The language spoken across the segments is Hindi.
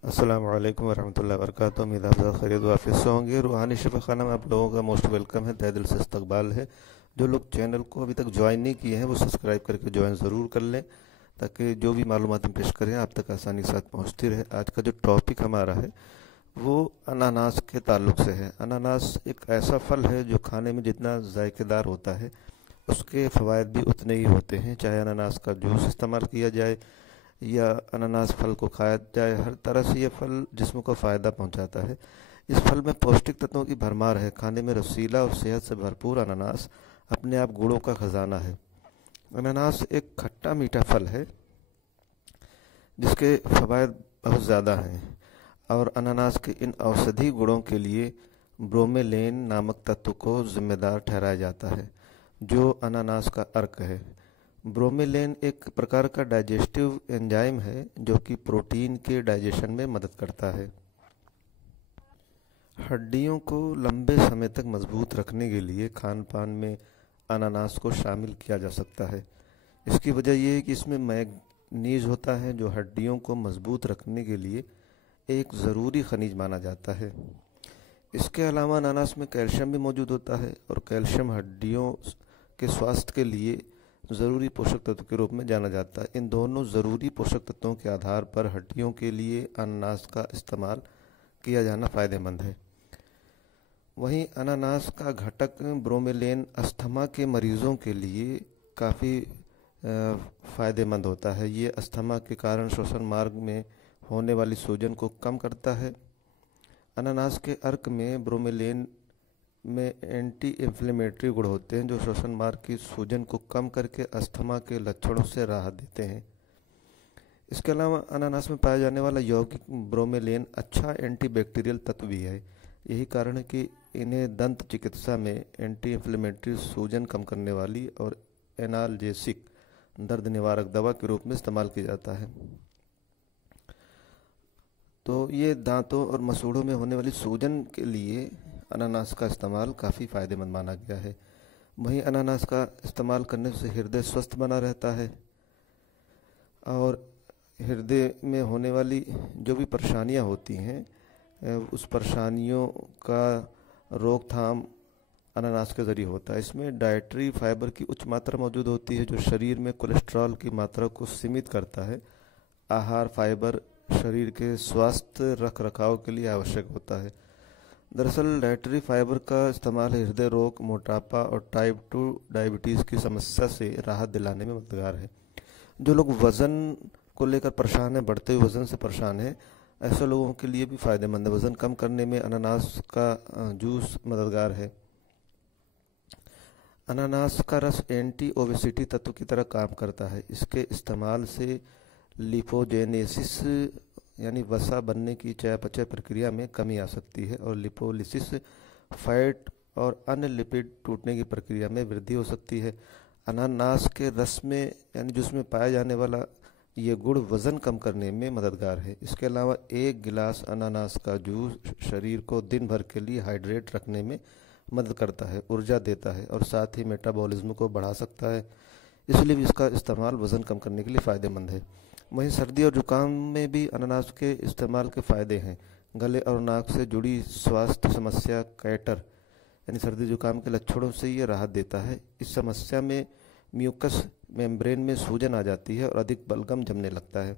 अस्सलाम वालेकुम वरहमतुल्लाहि वबरकातुहू। उम्मीद है आप सब खैरियत वाफिस से होंगे। रूहानी शफ़ खाना में आप लोगों का मोस्ट वेलकम है, तहे दिल से इस्तकबाल है। जो लोग चैनल को अभी तक ज्वाइन नहीं किए हैं वो सब्सक्राइब करके ज्वाइन ज़रूर कर लें, ताकि जो भी मालूमात हम पेश करें आप तक आसानी के साथ पहुँचती रहे। आज का जो टॉपिक हमारा है वो अनानास के ताल्लुक़ से है। अनानास एक ऐसा फल है जो खाने में जितना जायकेदार होता है उसके फ़वाइद भी उतने ही होते हैं। चाहे अनानास का जूस इस्तेमाल किया जाए या अनानास फल को खाया जाए, हर तरह से ये फल जिस्म को फ़ायदा पहुंचाता है। इस फल में पौष्टिक तत्वों की भरमार है। खाने में रसीला और सेहत से भरपूर अनानास अपने आप गुणों का ख़जाना है। अनानास एक खट्टा मीठा फल है जिसके फ़वाइद बहुत ज़्यादा हैं, और अनानास के इन औषधि गुणों के लिए ब्रोमेलेन नामक तत्व को जिम्मेदार ठहराया जाता है, जो अनानास का अर्क है। ब्रोमेलेन एक प्रकार का डाइजेस्टिव एंजाइम है जो कि प्रोटीन के डाइजेशन में मदद करता है। हड्डियों को लंबे समय तक मजबूत रखने के लिए खान पान में अनानास को शामिल किया जा सकता है। इसकी वजह यह है कि इसमें मैग्नीज होता है जो हड्डियों को मजबूत रखने के लिए एक ज़रूरी खनिज माना जाता है। इसके अलावा अनानास में कैल्शियम भी मौजूद होता है, और कैल्शियम हड्डियों के स्वास्थ्य के लिए ज़रूरी पोषक तत्व के रूप में जाना जाता है। इन दोनों ज़रूरी पोषक तत्वों के आधार पर हड्डियों के लिए अनानास का इस्तेमाल किया जाना फ़ायदेमंद है। वहीं अनानास का घटक ब्रोमेलेन अस्थमा के मरीज़ों के लिए काफ़ी फ़ायदेमंद होता है। ये अस्थमा के कारण श्वसन मार्ग में होने वाली सूजन को कम करता है। अनानास के अर्क में ब्रोमेलेन में एंटी इन्फ्लेमेटरी गुण होते हैं जो श्वसन मार्ग की सूजन को कम करके अस्थमा के लक्षणों से राहत देते हैं। इसके अलावा अनानास में पाया जाने वाला यौगिक ब्रोमेलेन अच्छा एंटीबैक्टीरियल तत्व भी है। यही कारण है कि इन्हें दंत चिकित्सा में एंटी इन्फ्लेमेटरी सूजन कम करने वाली और एनाल्जेसिक दर्द निवारक दवा के रूप में इस्तेमाल किया जाता है। तो ये दांतों और मसूड़ों में होने वाली सूजन के लिए अनानास का इस्तेमाल काफ़ी फ़ायदेमंद माना गया है। वहीं अनानास का इस्तेमाल करने से हृदय स्वस्थ बना रहता है, और हृदय में होने वाली जो भी परेशानियां होती हैं उस परेशानियों का रोकथाम अनानास के ज़रिए होता है। इसमें डाइटरी फाइबर की उच्च मात्रा मौजूद होती है जो शरीर में कोलेस्ट्रॉल की मात्रा को सीमित करता है। आहार फाइबर शरीर के स्वास्थ्य रख रखाव के लिए आवश्यक होता है। दरअसल डाइटरी फाइबर का इस्तेमाल हृदय रोग, मोटापा और टाइप 2 डायबिटीज़ की समस्या से राहत दिलाने में मददगार है। जो लोग वज़न को लेकर परेशान हैं, बढ़ते हुए वज़न से परेशान हैं, ऐसे लोगों के लिए भी फ़ायदेमंद है। वज़न कम करने में अनानास का जूस मददगार है। अनानास का रस एंटी ओबेसिटी तत्व की तरह काम करता है। इसके इस्तेमाल से लिपोजेनेसिस यानी वसा बनने की चयापचय प्रक्रिया में कमी आ सकती है, और लिपोलिसिस फैट और अन्य लिपिड टूटने की प्रक्रिया में वृद्धि हो सकती है। अनानास के रस में यानी जूस में पाया जाने वाला ये गुण वज़न कम करने में मददगार है। इसके अलावा एक गिलास अनानास का जूस शरीर को दिन भर के लिए हाइड्रेट रखने में मदद करता है, ऊर्जा देता है, और साथ ही मेटाबॉलिज्म को बढ़ा सकता है। इसलिए भी इसका इस्तेमाल वज़न कम करने के लिए फ़ायदेमंद है। वहीं सर्दी और जुकाम में भी अनानास के इस्तेमाल के फ़ायदे हैं। गले और नाक से जुड़ी स्वास्थ्य समस्या कैटर यानी सर्दी जुकाम के लक्षणों से ये राहत देता है। इस समस्या में म्यूकस मेम्ब्रेन में सूजन आ जाती है और अधिक बलगम जमने लगता है।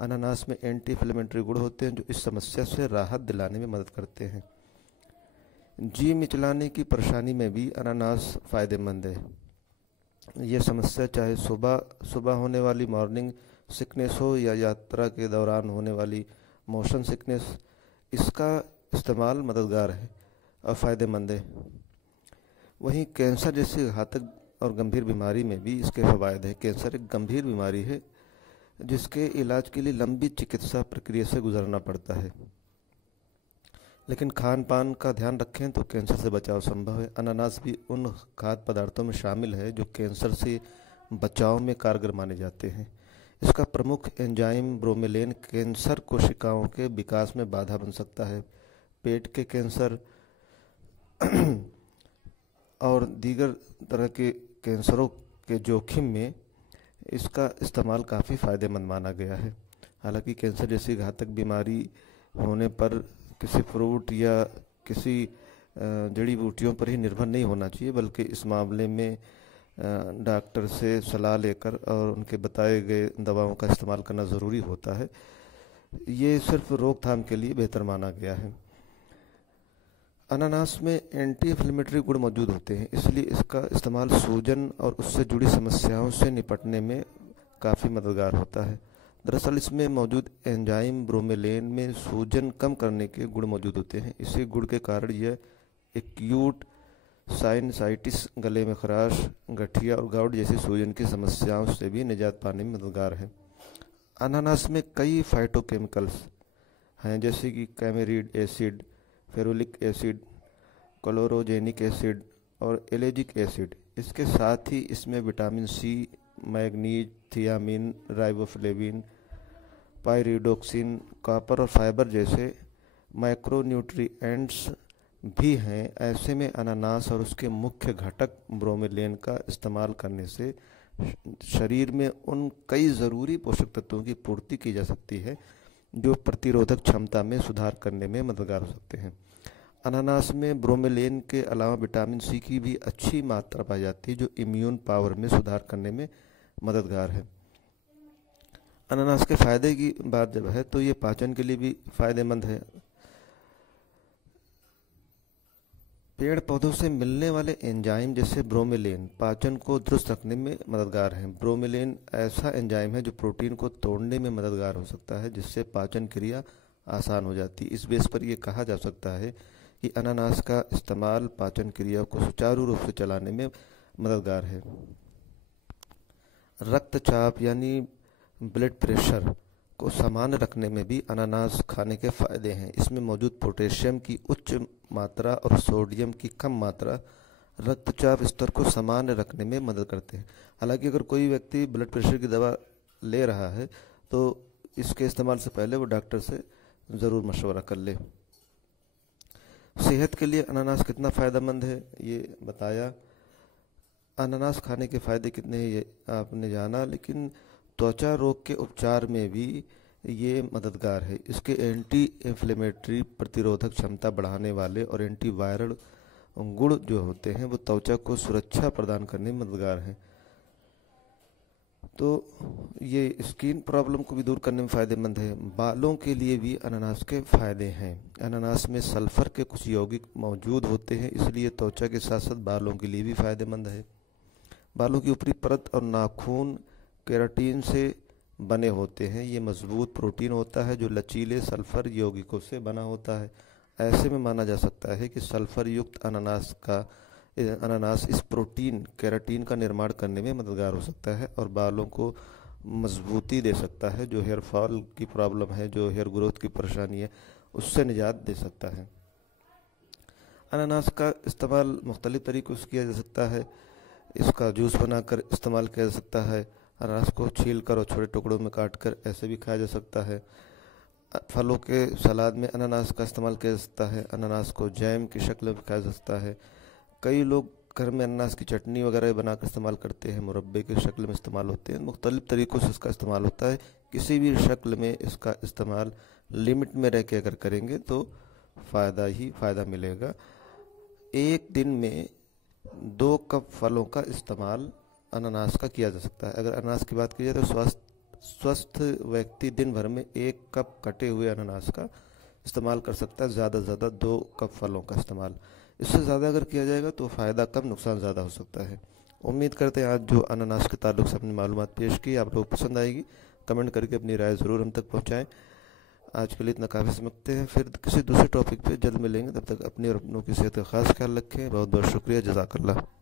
अनानास में एंटी इन्फ्लेमेटरी गुण होते हैं जो इस समस्या से राहत दिलाने में मदद करते हैं। जी मिचलाने की परेशानी में भी अनानास फ़ायदेमंद है। ये समस्या चाहे सुबह सुबह होने वाली मॉर्निंग सिकनेस हो या यात्रा के दौरान होने वाली मोशन सिकनेस, इसका इस्तेमाल मददगार है और फ़ायदेमंद है। वहीं कैंसर जैसी घातक और गंभीर बीमारी में भी इसके फ़वायद हैं। कैंसर एक गंभीर बीमारी है जिसके इलाज के लिए लंबी चिकित्सा प्रक्रिया से गुजरना पड़ता है, लेकिन खान पान का ध्यान रखें तो कैंसर से बचाव संभव है। अनानास भी उन खाद्य पदार्थों में शामिल है जो कैंसर से बचाव में कारगर माने जाते हैं। इसका प्रमुख एंजाइम ब्रोमेलेन कैंसर कोशिकाओं के विकास में बाधा बन सकता है। पेट के कैंसर और दीगर तरह के कैंसरों के जोखिम में इसका इस्तेमाल काफ़ी फ़ायदेमंद माना गया है। हालांकि कैंसर जैसी घातक बीमारी होने पर किसी फ्रूट या किसी जड़ी बूटियों पर ही निर्भर नहीं होना चाहिए, बल्कि इस मामले में डॉक्टर से सलाह लेकर और उनके बताए गए दवाओं का इस्तेमाल करना ज़रूरी होता है। ये सिर्फ रोकथाम के लिए बेहतर माना गया है। अनानास में एंटी इन्फ्लेमेटरी गुण मौजूद होते हैं, इसलिए इसका इस्तेमाल सूजन और उससे जुड़ी समस्याओं से निपटने में काफ़ी मददगार होता है। दरअसल इसमें मौजूद एंजाइम ब्रोमेलेन में सूजन कम करने के गुण मौजूद होते हैं। इसी गुण के कारण यह एक्यूट साइनसाइटिस, गले में खराश, गठिया और गाउट जैसी सूजन की समस्याओं से भी निजात पाने में मददगार है। अनानास में कई फाइटोकेमिकल्स हैं, जैसे कि कैमेरिड acid, ferulic acid, chlorogenic acid और एलेजिक एसिड। इसके साथ ही इसमें vitamin C, manganese, thiamine, riboflavin, pyridoxine, copper और फाइबर जैसे माइक्रोन्यूट्रिएंट्स भी हैं। ऐसे में अनानास और उसके मुख्य घटक ब्रोमेलेन का इस्तेमाल करने से शरीर में उन कई ज़रूरी पोषक तत्वों की पूर्ति की जा सकती है जो प्रतिरोधक क्षमता में सुधार करने में मददगार हो सकते हैं। अनानास में ब्रोमेलेन के अलावा विटामिन सी की भी अच्छी मात्रा पाई जाती है, जो इम्यून पावर में सुधार करने में मददगार है। अनानास के फ़ायदे की बात जब है तो ये पाचन के लिए भी फ़ायदेमंद है। पेड़ पौधों से मिलने वाले एंजाइम जैसे ब्रोमेलेन पाचन को दुरुस्त रखने में मददगार हैं। ब्रोमेलेन ऐसा एंजाइम है जो प्रोटीन को तोड़ने में मददगार हो सकता है, जिससे पाचन क्रिया आसान हो जाती है। इस बेस पर यह कहा जा सकता है कि अनानास का इस्तेमाल पाचन क्रिया को सुचारू रूप से चलाने में मददगार है। रक्तचाप यानी ब्लड प्रेशर को सामान्य रखने में भी अनानास खाने के फायदे हैं। इसमें मौजूद पोटेशियम की उच्च मात्रा और सोडियम की कम मात्रा रक्तचाप स्तर को सामान्य रखने में मदद करते हैं। हालांकि अगर कोई व्यक्ति ब्लड प्रेशर की दवा ले रहा है तो इसके इस्तेमाल से पहले वो डॉक्टर से ज़रूर मशवरा कर ले। सेहत के लिए अनानास कितना फ़ायदेमंद है ये बताया। अनानास खाने के फ़ायदे कितने हैं ये आपने जाना, लेकिन त्वचा रोग के उपचार में भी ये मददगार है। इसके एंटी इन्फ्लेमेटरी, प्रतिरोधक क्षमता बढ़ाने वाले और एंटीवायरल गुण जो होते हैं वो त्वचा को सुरक्षा प्रदान करने में मददगार हैं। तो ये स्किन प्रॉब्लम को भी दूर करने में फ़ायदेमंद है। बालों के लिए भी अनानास के फ़ायदे हैं। अनानास में सल्फ़र के कुछ यौगिक मौजूद होते हैं, इसलिए त्वचा के साथ साथ बालों के लिए भी फ़ायदेमंद है। बालों की ऊपरी परत और नाखून केराटिन से बने होते हैं। ये मजबूत प्रोटीन होता है जो लचीले सल्फ़र यौगिकों से बना होता है। ऐसे में माना जा सकता है कि सल्फ़र युक्त अनानास इस प्रोटीन केराटिन का निर्माण करने में मददगार हो सकता है और बालों को मजबूती दे सकता है। जो हेयर फॉल की प्रॉब्लम है, जो हेयर ग्रोथ की परेशानी है, उससे निजात दे सकता है। अनानास का इस्तेमाल मुख्तलिफ तरीक़ों से किया जा सकता है। इसका जूस बनाकर इस्तेमाल किया जा सकता है। अनानास को छील कर और छोटे टुकड़ों में काट कर ऐसे भी खाया जा सकता है। फलों के सलाद में अनानास का इस्तेमाल किया जा सकता है। अनानास को जैम की शक्ल में खाया जा सकता है। कई लोग घर में अनानास की चटनी वगैरह बनाकर इस्तेमाल करते हैं, मुरब्बे की शक्ल में इस्तेमाल होते हैं। मुख्तलिफ तरीक़ों से इसका इस्तेमाल होता है। किसी भी शक्ल में इसका इस्तेमाल लिमिट में रह के अगर करेंगे तो फ़ायदा ही फ़ायदा मिलेगा। एक दिन में 2 कप फलों का इस्तेमाल अनानास का किया जा सकता है। अगर अनानास की बात की जाए तो स्वस्थ व्यक्ति दिन भर में 1 कप कटे हुए अनानास का इस्तेमाल कर सकता है। ज़्यादा से ज़्यादा 2 कप फलों का इस्तेमाल। इससे ज़्यादा अगर किया जाएगा तो फ़ायदा कम, नुकसान ज़्यादा हो सकता है। उम्मीद करते हैं आज जो अनानास के ताल्लुक़ से अपनी मालूमात पेश की आप लोग पसंद आएगी। कमेंट करके अपनी राय ज़रूर हम तक पहुँचाएँ। आज के लिए इतना काफ़ी समझते हैं, फिर किसी दूसरे टॉपिक पे जल्द मिलेंगे। तब तक अपनी और अपनों की सेहत का ख़ास ख्याल रखें। बहुत बहुत शुक्रिया, जज़ाकल्लाह।